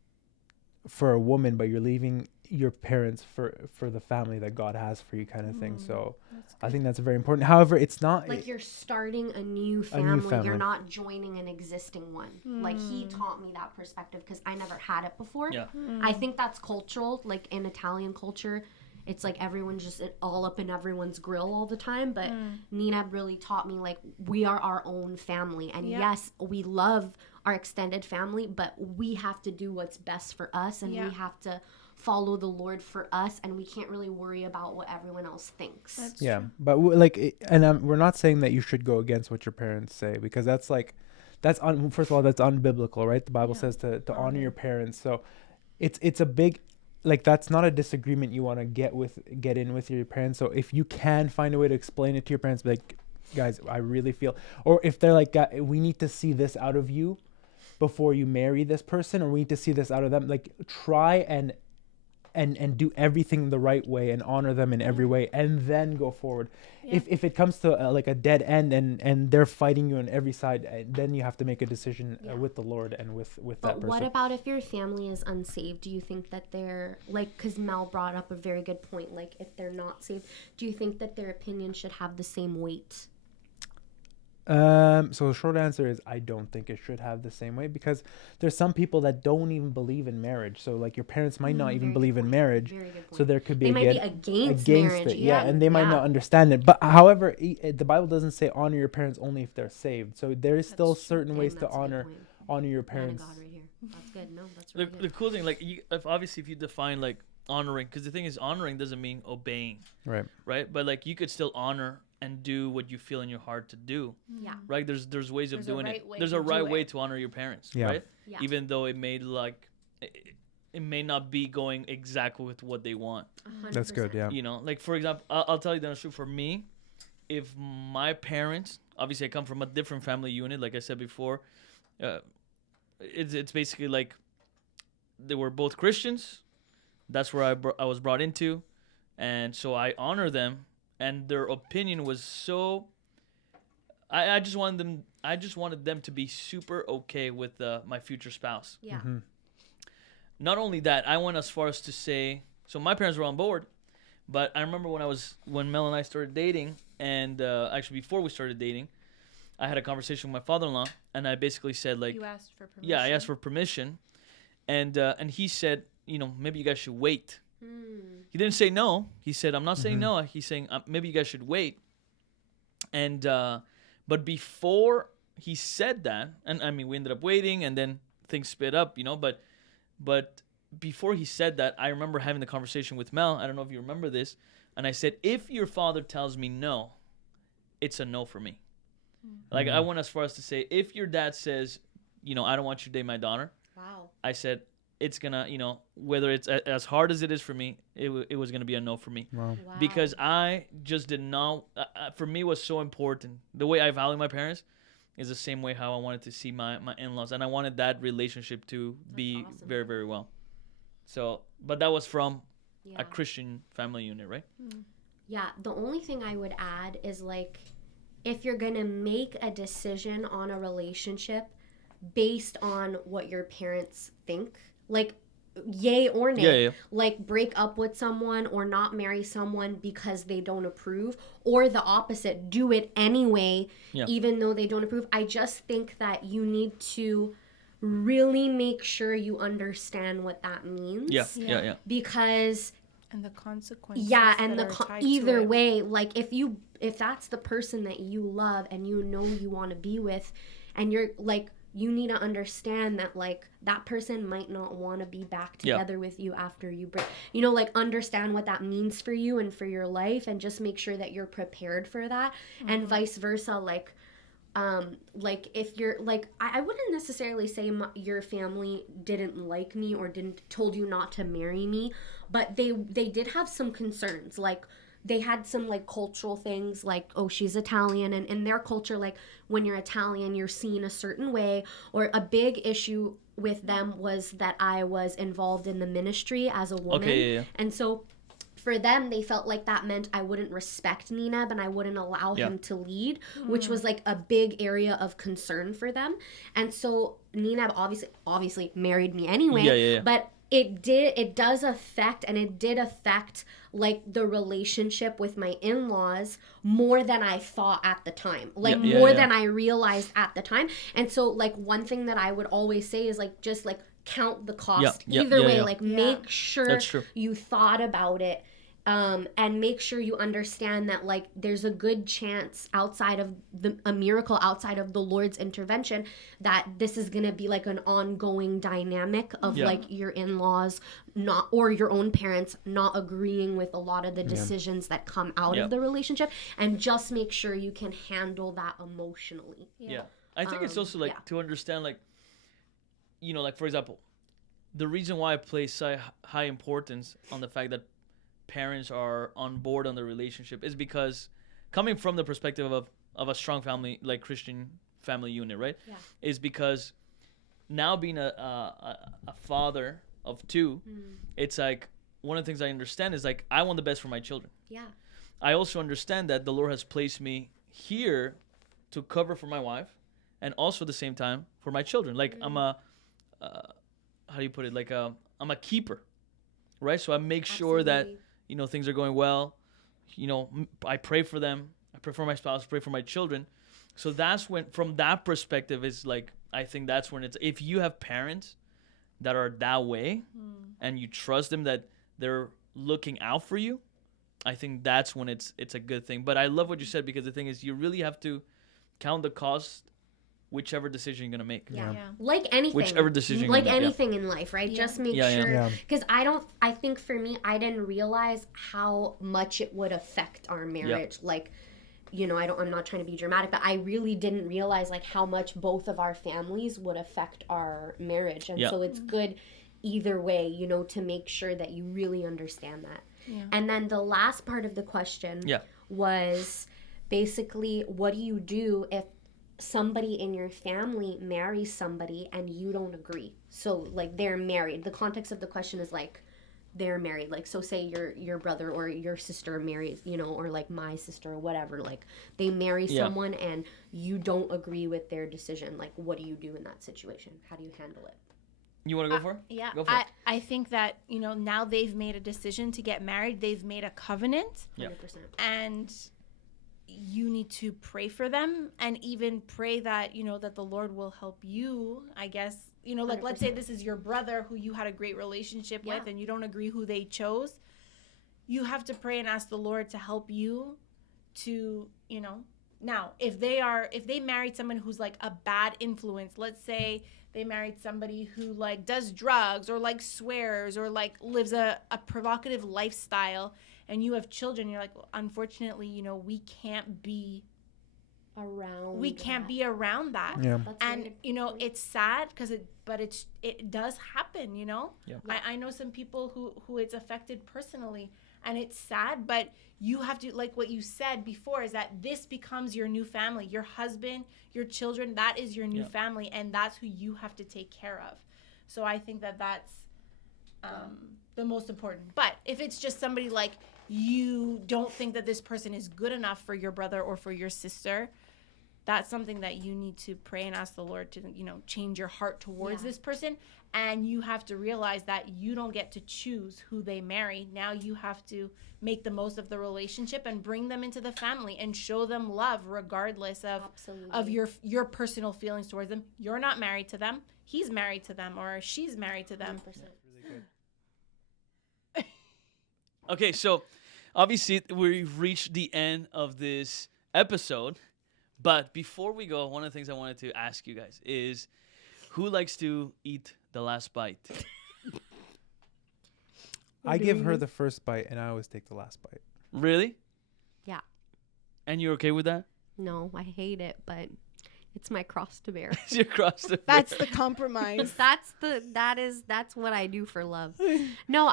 for a woman, but you're leaving your parents for the family that God has for you, kind of thing. So That's I good. think that's very important. However, it's not Like you're starting a new family. family. You're not joining an existing one. Like he taught me that perspective because I never had it before. Yeah. I think that's cultural. Like in Italian culture, it's like everyone's just all up in everyone's grill all the time. But Nina really taught me like we are our own family. And yes, we love our extended family, but we have to do what's best for us, and we have to follow the Lord for us, and we can't really worry about what everyone else thinks. That's Yeah, true. but we're not saying that you should go against what your parents say, because that's like first of all, that's unbiblical, right? The Bible says to honor your parents. So it's a big, like, that's not a disagreement you want to get in with your parents. So if you can find a way to explain it to your parents, be like, guys, I really feel, or if they're like, we need to see this out of you before you marry this person, or we need to see this out of them, like, try and do everything the right way and honor them in every way, and then go forward. If it comes to like a dead end and they're fighting you on every side, then you have to make a decision with the Lord and with that But person. what about if your family is unsaved? Do you think that they're, like, because Mel brought up a very good point, like, if they're not saved, do you think that their opinion should have the same weight? So the short answer is I don't think it should have the same way, because there's some people that don't even believe in marriage. So like your parents might not even believe in marriage. Very good point. So there could be They might be against marriage. it. Yeah, and they might not understand it. But however, the Bible doesn't say honor your parents only if they're saved. So there is still certain Dang, ways to that's a good honor point. your Man of parents. God right here. That's good. No, that's The, really the good. cool thing, like, if you define like honoring, because the thing is, honoring doesn't mean obeying, Right. right? But like you could still honor and do what you feel in your heart to do, Yeah. right? There's ways of There's a doing right it. way There's to a right do way it. to honor your parents, Yeah. right? Yeah. Even though it may it may not be going exactly with what they want. 100%. That's good. Yeah. You know, like for example, I'll tell you the truth. For me, if my parents, obviously I come from a different family unit, like I said before, it's basically like they were both Christians. That's where I was brought into, and so I honor them, and their opinion was so. I just wanted them to be super okay with my future spouse. Yeah. Mm-hmm. Not only that, I went as far as to say, so my parents were on board, but I remember when Mel and I started dating, and actually before we started dating, I had a conversation with my father-in-law, and I basically said, like, You asked for permission. yeah, I asked for permission, and he said, you know, maybe you guys should wait. He didn't say no. He said, I'm not saying no. He's saying maybe you guys should wait. And but before he said that, and I mean, we ended up waiting, and then things sped up, you know. But before he said that, I remember having the conversation with Mel. I don't know if you remember this, and I said, if your father tells me no, it's a no for me. Like I went as far as to say, if your dad says, you know, I don't want you to date my daughter, Wow. I said it's gonna, you know, whether it's as hard as it is for me, it was gonna be a no for me. Wow. Wow. Because I just did not. For me, it was so important. The way I value my parents is the same way how I wanted to see my in-laws, and I wanted that relationship to be awesome. very, very well. So, but that was from Yeah. a Christian family unit, right? Yeah, the only thing I would add is, like, if you're gonna make a decision on a relationship based on what your parents think, like, yay or nay, Yeah. like, break up with someone or not marry someone because they don't approve, or the opposite, do it anyway, Yeah. even though they don't approve. I just think that you need to really make sure you understand what that means. Yeah. Because And the consequences. yeah, and that the are tied to either it. way, like, if that's the person that you love and you know you want to be with, and you're like, you need to understand that, like, that person might not want to be back Yeah. together with you after you break, you know, like, understand what that means for you and for your life, and just make sure that you're prepared for that. And vice versa, like if you're like, I wouldn't necessarily say your family didn't like me or told you not to marry me, but they did have some concerns. Like, they had some, like, cultural things, like, oh, she's Italian, and in their culture, like, when you're Italian, you're seen a certain way. Or a big issue with them was that I was involved in the ministry as a woman. Okay, yeah. And so for them, they felt like that meant I wouldn't respect Nineb and I wouldn't allow him to lead, which was, like, a big area of concern for them. And so Nineb obviously married me anyway. Yeah. But it does affect, and it did affect like the relationship with my in-laws more than I thought at the time, like more than I realized at the time. And so like one thing that I would always say is like just like count the cost either way. Like make sure you thought about it. And make sure you understand that like there's a good chance outside of a miracle outside of the Lord's intervention that this is gonna be like an ongoing dynamic of like your in-laws not, or your own parents not agreeing with a lot of the decisions that come out of the relationship, and just make sure you can handle that emotionally. I think it's also like to understand, like, you know, like for example, the reason why I place high importance on the fact that parents are on board on the relationship is because, coming from the perspective of a strong family, like Christian family unit, right? Is because now being a father of two, it's like one of the things I understand is like I want the best for my children. I also understand that the Lord has placed me here to cover for my wife, and also at the same time for my children. Like I'm a how do you put it? Like I'm a keeper, right? So I make sure that, you know, things are going well. You know, I pray for them. I pray for my spouse, pray for my children. So that's when, from that perspective, is like, I think that's when it's, if you have parents that are that way and you trust them that they're looking out for you, I think that's when it's a good thing. But I love what you said, because the thing is, you really have to count the cost, whichever decision you're going to make. Like anything. Whichever decision like anything in life, right? Just make sure. Because I think for me, I didn't realize how much it would affect our marriage. Like, you know, I'm not trying to be dramatic, but I really didn't realize like how much both of our families would affect our marriage. And so it's good either way, you know, to make sure that you really understand that. And then the last part of the question was basically, what do you do if somebody in your family marries somebody and you don't agree? So like they're married. The context of the question is like they're married. Like, so say your brother or your sister marries, you know, or like my sister or whatever, like they marry someone and you don't agree with their decision. Like, what do you do in that situation? How do you handle it? You want to go for it? Yeah. Go for it. I think that, you know, now they've made a decision to get married. They've made a covenant. 100%. And you need to pray for them, and even pray that, you know, that the Lord will help you, I guess. You know, like 100%. Let's say this is your brother who you had a great relationship with and you don't agree who they chose. You have to pray and ask the Lord to help you to, you know. Now, if they married someone who's like a bad influence, let's say they married somebody who like does drugs or like swears or like lives a provocative lifestyle, and you have children, you're like, well, unfortunately, you know, we can't be around that. And you know, it's sad because it does happen, you know. I know some people who it's affected personally, and it's sad, but you have to, like what you said before, is that this becomes your new family. Your husband, your children, that is your new family, and that's who you have to take care of. So I think that that's the most important. But if it's just somebody like you don't think that this person is good enough for your brother or for your sister, that's something that you need to pray and ask the Lord to, you know, change your heart towards this person. And you have to realize that you don't get to choose who they marry. Now you have to make the most of the relationship and bring them into the family and show them love regardless of your personal feelings towards them. You're not married to them. He's married to them, or she's married to them. 100%. Okay, so obviously we've reached the end of this episode, but before we go, one of the things I wanted to ask you guys is, who likes to eat the last bite? I give her the first bite, and I always take the last bite. Really? Yeah. And you're okay with that? No, I hate it, but it's my cross to bear. It's your cross to bear. That's the compromise. That's what I do for love. No,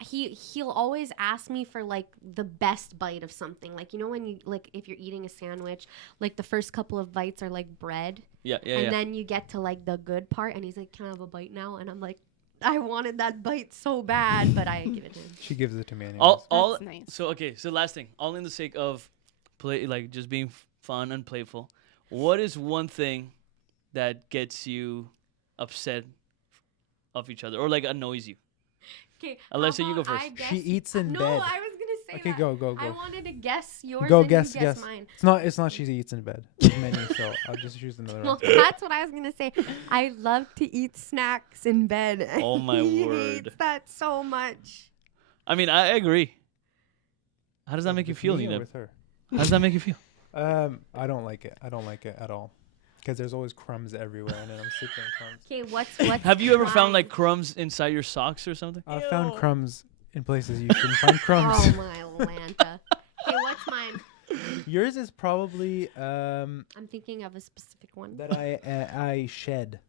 he'll always ask me for like the best bite of something. Like, you know, when you, like, if you're eating a sandwich, like the first couple of bites are like bread. And then you get to like the good part, and he's like, "Can I have a bite now?" And I'm like, I wanted that bite so bad, but I give it to him. She gives it to me anyway. That's nice. So, okay, so last thing, all in the sake of just being fun and playful. What is one thing that gets you upset of each other or like annoys you? Okay. Alessia, you go first. She eats in no, bed. I was gonna say Okay, that. go. I wanted to guess yours. Go and guess, you guess. mine. It's not she eats in bed. It's menu, so I'll just choose another Well, one. that's what I was gonna say. I love to eat snacks in bed. Oh, my he word. hates that so much. I mean, I agree. How does that make you With feel, me or Nina? with her? How does that make you feel? I don't like it. I don't like it at all. Because there's always crumbs everywhere, and then I'm sick of crumbs. Okay, what's Have you ever found mine? like crumbs inside your socks or something? I found Ew. crumbs in places you shouldn't find crumbs. Oh my Lanta. Okay, what's mine? Yours is probably I'm thinking of a specific one. that I shed.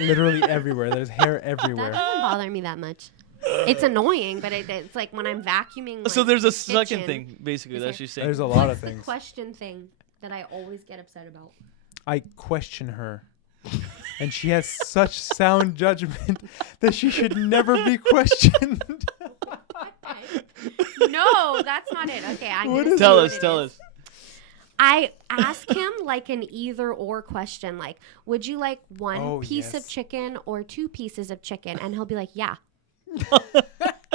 Literally everywhere. There's hair That everywhere. doesn't bother me that much. It's annoying, but it's like when I'm vacuuming. Like, So there's a the second kitchen, thing, basically, Is that there- she's saying. There's a lot what's of the things. question thing that I always get upset about? I question her. And she has such sound judgment that she should never be questioned. No, that's not it. Okay, I'm What gonna is say Tell what us, it tell is. us. I ask him like an either or question, like, would you like one Oh, piece of yes. chicken or 2 pieces of chicken? And he'll be like, yeah.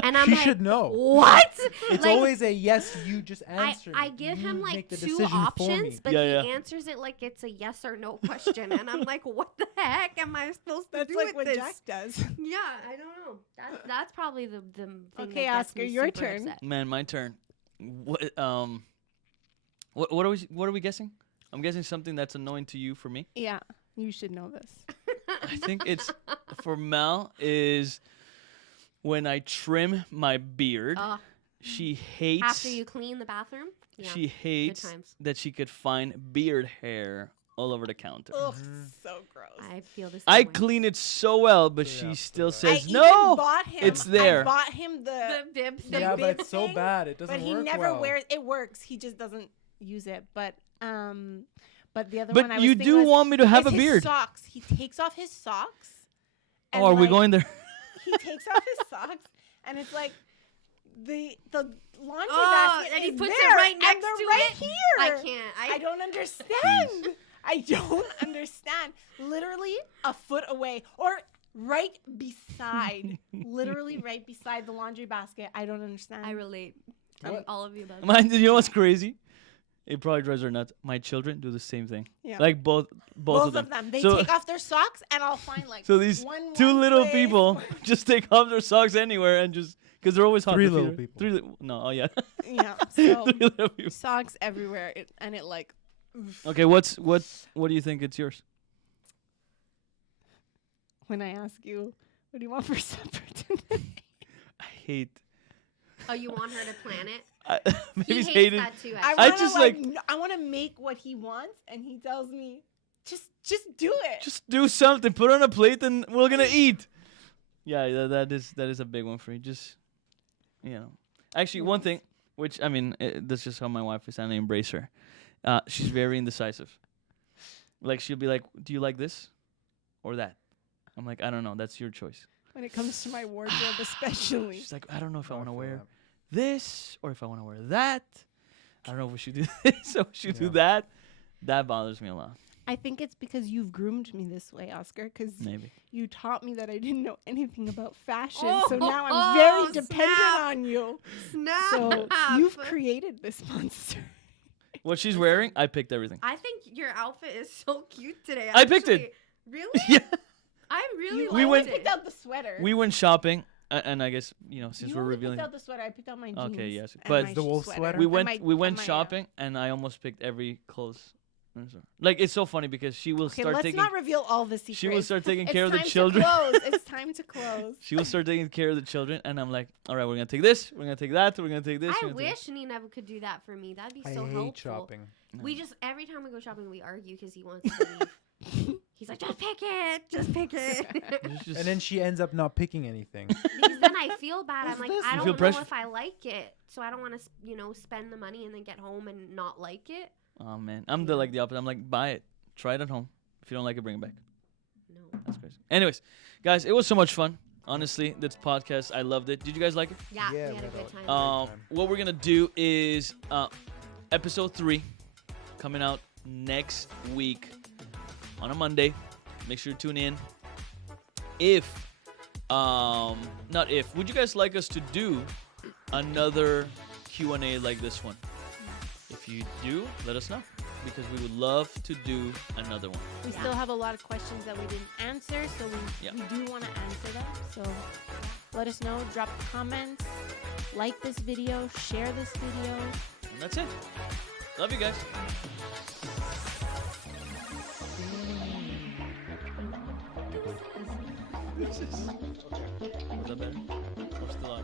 And I'm She like, should know. what? It's Like, always a yes, you just I answer. give You him make like the 2 decision for me. options, but Yeah, he yeah. answers it like it's a yes or no question. And I'm like, what the heck am I supposed to That's do like with what this? Jack does. Yeah, I don't know. That's probably the thing Okay, that gets Oscar, me your super turn. upset. Man, my turn. What are we guessing? I'm guessing something that's annoying to you for me. Yeah, you should know this. I think it's for Mel is when I trim my beard. She hates After you clean the bathroom? Yeah. she hates times. that she could find beard hair all over the counter. Ugh, so gross. I feel the same I way. clean it so well, but Yeah, she so still bad. says I even no. bought him, it's there. I bought him the bib the thing. Yeah, but bib it's so thing, bad. It doesn't but he work never well. wears it. Works. He just doesn't use it. But the other But one I was you thinking do was, want me to have is a his beard. Socks. He takes off his socks. Oh, are we like, going there? He takes off his socks, and it's like the laundry Oh, basket and he is puts it there, right and next they're to right it? here. I can't. I don't understand. I don't understand. Literally a foot away, or right beside, literally right beside the laundry basket. I don't understand. I relate. What? All of you above. Mine, you know what's crazy? It probably drives her nuts. My children do the same thing. Yeah. Like both Both of them. They So- take off their socks, and I'll find like So these one 2 little place. people just take off their socks anywhere and just because they're always hot. 3 their feet little are- people. 3 no, oh yeah. Yeah. So 3 little people. socks everywhere, and it like. Okay, what do you think it's yours? When I ask you, what do you want for supper tonight? I hate. Oh, you want her to plan it? Maybe He it's hates hated. that too. I Actually. I wanna, just, like, like- I want to make what he wants, and he tells me, just do it. Just do something. Put it on a plate, and we're gonna eat. Yeah, that is a big one for you. Just, you know. Actually, one thing, which I mean, that's just how my wife is, and I embrace her. She's very indecisive. Like she'll be like, "Do you like this, or that?" I'm like, "I don't know. That's your choice." When it comes to my wardrobe, especially. She's like, "I don't know if I Oh, want to feel wear that. this or if I want to wear that. I don't know if we should do this or we should do Yeah. that." That bothers me a lot. I think it's because you've groomed me this way, Oscar, because Maybe. you taught me that I didn't know anything about fashion. Oh, so now I'm very snap. dependent on you. Snap. So you've created this monster. What she's wearing, I picked everything. I think your outfit is so cute today. I picked it. actually. Really? Yeah. I really We liked went- it. picked out the sweater. We went shopping, and I guess since you we're only revealing, picked out the sweater. I picked out my jeans. Okay, yes, and but my the wolf sweater? we and went my- we went and my, shopping, and I almost picked every clothes. Like it's so funny because she will Okay, start let's taking not reveal all the secrets. she will start taking It's care of the time to children. close. It's time to close. She will start taking care of the children, and I'm like, all right, we're gonna take this, we're gonna take that, we're gonna take this. I we're gonna take wish Nina could do that for me. That'd be I so hate helpful. shopping. that. We just every time we go shopping, we argue because he wants to leave. He's like, just pick it, just pick it. It's just- And then she ends up not picking anything. Because then I feel bad. What's I'm like, this? I You don't feel know pressure? if I like it, so I don't want to, spend the money and then get home and not like it. oh man, I'm the opposite. I'm like, buy it, try it at home. If you don't like it, bring it back. No. That's crazy. Anyways, guys, it was so much fun. Honestly, this podcast, I loved it. Did you guys like it? Yeah, Yeah, we had a we good had time. What we're gonna do is episode 3 coming out next week on a Monday. Make sure to tune in. would you guys like us to do another Q&A like this one? If you do, let us know, because we would love to do another one. We still have a lot of questions that we didn't answer, so we do want to answer them. So let us know, drop comments, like this video, share this video. And that's it. Love you guys. Was that better? Or still on?